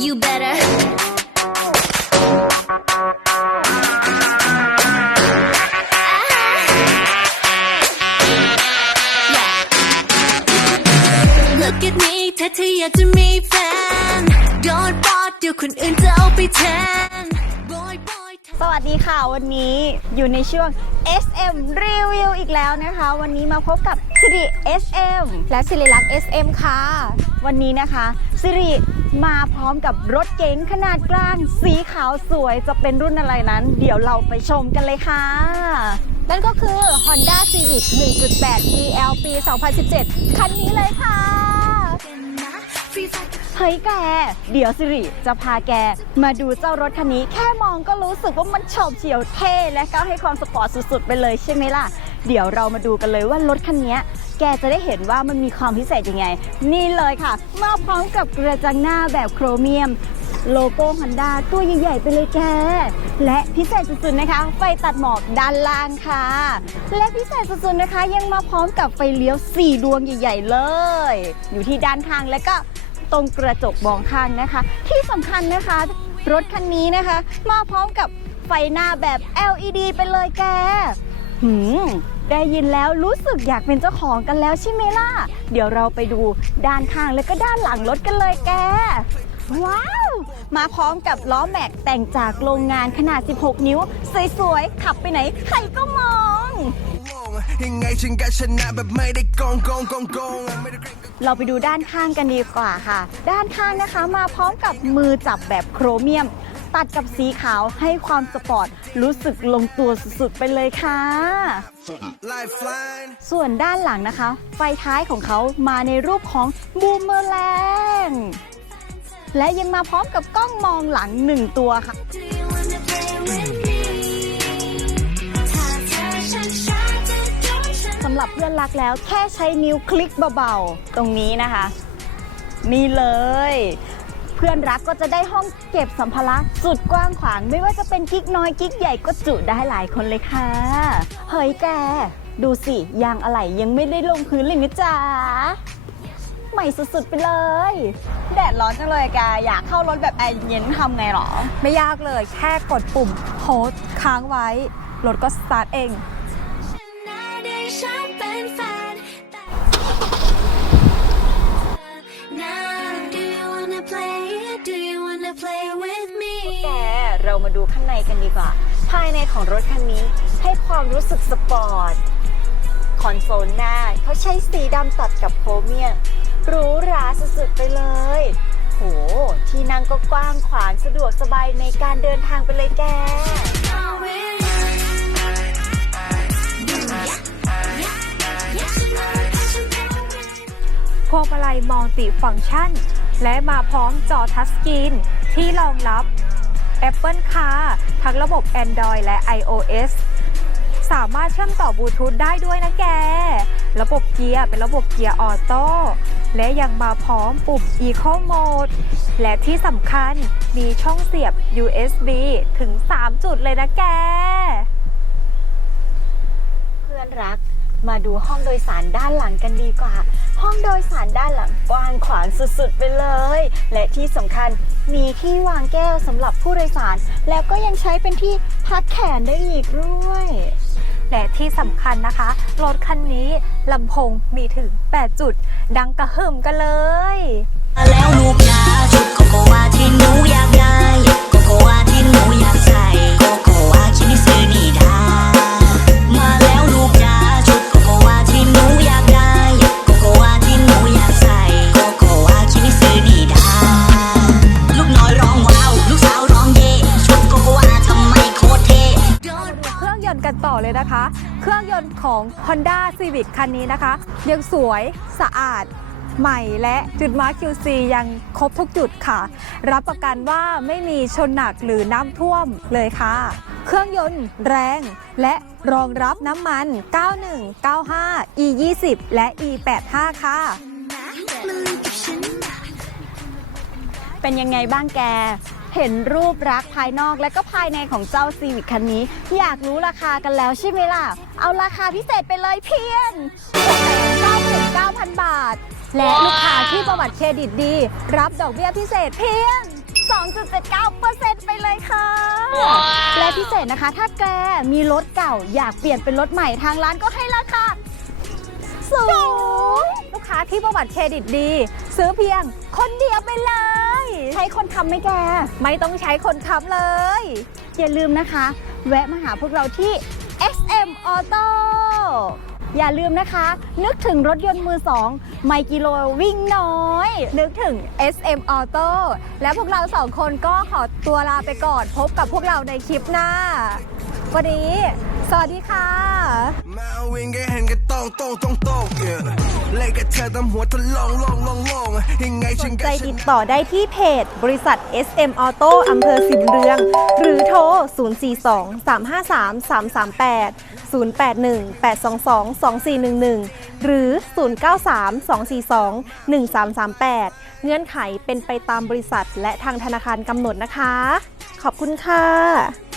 you better. Look at me ถ้าเธออยากจะมีแฟน โดนปอดเดี๋ยวคนอื่นจะเอาไปแทน สวัสดีค่ะ วันนี้อยู่ในช่วง SM Review อีกแล้วนะคะ วันนี้มาพบกับสิริ SM และสิริลักษณ์ SM ค่ะ วันนี้นะคะสิริมาพร้อมกับรถเก๋งขนาดกลาง สีขาวสวยจะเป็นรุ่นอะไรนั้น เดี๋ยวเราไปชมกันเลยค่ะ นั่นก็คือ Honda Civic 1.8 EL ปี 2017 คันนี้เลยค่ะ เฮ้ยแก เดี๋ยวสิริจะพาแก มาดูเจ้ารถคันนี้ แค่มองก็รู้สึกว่ามันโฉบเฉี่ยวเท่และก็ให้ความสปอร์ตสุดๆ ไปเลยใช่ไหมล่ะ เดี๋ยวเรามาดูกันเลยว่ารถคันนี้แกจะได้เห็นว่ามันมีความพิเศษยังไง นี่เลยค่ะ มาพร้อมกับกระจังหน้าแบบโครเมียมโลโก้ฮอนด้าตัวใหญ่ๆไปเลยแก และพิเศษสุดๆนะคะ ไฟตัดหมอกด้านล่างค่ะ และพิเศษสุดๆนะคะ ยังมาพร้อมกับไฟเลี้ยว 4 ดวงใหญ่ ๆ เลย อยู่ที่ด้านข้างและก็ ตรงกระจกมองข้างนะคะ ที่สำคัญนะคะ รถคันนี้นะคะ มาพร้อมกับไฟหน้าแบบ LED ไปเลยแกหืมได้ยินแล้วรู้สึกอยากเป็นเจ้าของกันแล้วใช่ไหมล่ะ เดี๋ยวเราไปดูด้านข้างและก็ด้านหลังรถกันเลยแก ว้าว มาพร้อมกับล้อแม็กแต่งจากโรงงานขนาด 16 นิ้ว สวยๆ ขับไปไหนใครก็มอง ยังไงฉันก็ชนะแบบไม่ได้โกงโกงโกงโกงไม่ได้เกรง เราไปดูด้านข้างกันดีกว่าค่ะ ด้านข้างนะคะมาพร้อมกับมือจับแบบโครเมียม ตัดกับสีขาวให้ความสปอร์ต รู้สึกลงตัวสุดๆไปเลยค่ะ Lifeline ส่วนด้านหลังนะคะ ไฟท้ายของเขามาในรูปของบูมเมอแรง และยังมาพร้อมกับกล้องมองหลังหนึ่งตัวค่ะ Do หรับเพื่อนรักแล้ว แค่ใช้นิ้วคลิกเบาๆ ตรงนี้นะคะ นี่เลย เพื่อนรักก็จะได้ห้องเก็บสัมภาระสุดกว้างขวางไม่ว่าจะเป็นกิ๊กน้อยกิ๊กใหญ่ก็จุได้หลายคนเลยค่ะ เฮ้ยแก ดูสิ ยางอะไหล่ยังไม่ได้ลงพื้นเลยนะจ๊ะใหม่สุดๆไปเลย แดดร้อนจังเลยแกอยากเข้ารถแบบแอร์เย็นทำไงหรอ ไม่ยากเลยแค่กดปุ่มโฮสค้างไว้ รถก็สตาร์ทเอง ฉัน play with me แกเรามาดูข้างในกันดีกว่า ภายในของรถคันนี้ให้ความรู้สึกสปอร์ต คอนโซลหน้าเขาใช้สีดำตัดกับโครเมียมหรูหราสุดๆไปเลย โห ที่นั่งก็กว้างขวางสะดวกสบายในการเดินทางไปเลยแก Now with you Yeah, yeah, you know that passion for พวงมาลัยมัลติฟังก์ชัน และมาพร้อมจอทัชสกรีน ที่รองรับ Apple Car ทั้งระบบ Android และ iOS สามารถเชื่อมต่อบลูทูธได้ด้วยนะแก ระบบเกียร์เป็นระบบเกียร์ออโต้ และยังมาพร้อมปุ่ม Eco Mode และที่สำคัญมีช่องเสียบ USB ถึง 3 จุดเลยนะแก เพื่อนรัก มาดูห้องโดยสารด้านหลังกันดีกว่า ห้องโดยสารด้านหลังกว้างขวางสุดๆไปเลย และที่สำคัญมีที่วางแก้วสำหรับผู้โดยสาร แล้วก็ยังใช้เป็นที่พักแขนได้อีกด้วย และที่สำคัญนะคะ รถคันนี้ลำโพงมีถึง 8 จุด ดังกระหึ่มกันเลย แล้วลูกยาชุดโกโกวาที่หนูอยากได้โกโกวาที่หนูอยากใส่โกโกวาชิมิซึนิด เลยนะคะ เครื่องยนต์ของ Honda Civic คันนี้นะคะ ยังสวยสะอาดใหม่และจุดมาร์ค QC ยังครบทุกจุดค่ะ รับประกันว่าไม่มีชนหนักหรือน้ำท่วมเลยค่ะ เครื่องยนต์แรงและรองรับน้ำมัน 91 95 E20 และ E85 ค่ะมาลูกกับฉันเป็นยังไงบ้างแก เห็นรูปรักษ์ภายนอกและก็ภายในของเจ้าซีวิ c คันนี้ อยากรู้ราคากันแล้วใช่ไหมล่ะ เอาราคาพิเศษไปเลยเพียง699,000 บาท และลูกค้าที่ประวัติเครดิตดี รับดอกเบี้ยพิเศษเพียง 2.79%ไปเลยค่ะ และพิเศษนะคะ ถ้าแกมีรถเก่าอยากเปลี่ยนเป็นรถใหม่ทางร้านก็ให้ราคาสูงลูกค้าที่ประวัติเครดิตดี ซื้อเพียงคนเดียวไปเลย ใช้คนทำไหมแก ไม่ต้องใช้คนค้ำเลย อย่าลืมนะคะ แวะมาหาพวกเราที่ SM Auto อย่าลืมนะคะ นึกถึงรถยนต์มือสองไมกิโลวิ่งน้อย นึกถึง SM Auto และพวกเราสองคนก็ขอตัวลาไปก่อน พบกับพวกเราในคลิปหน้า วันนี้ สวัสดีค่ะ มาวิ่งก็เห็นกันต้องต้องต้องต้อง ลกเธอทำหัวทะลองลองลองลองยังไงสฉันใจติดต่อได้ที่เพจ บริษัท SM Auto อำเภอสิมเรือง หรือโทร 042 353 338 081 822 2411 หรือ 093 242 1338 เงื่อนไขเป็นไปตามบริษัทและทางธนาคารกำหนดนะคะ ขอบคุณค่ะ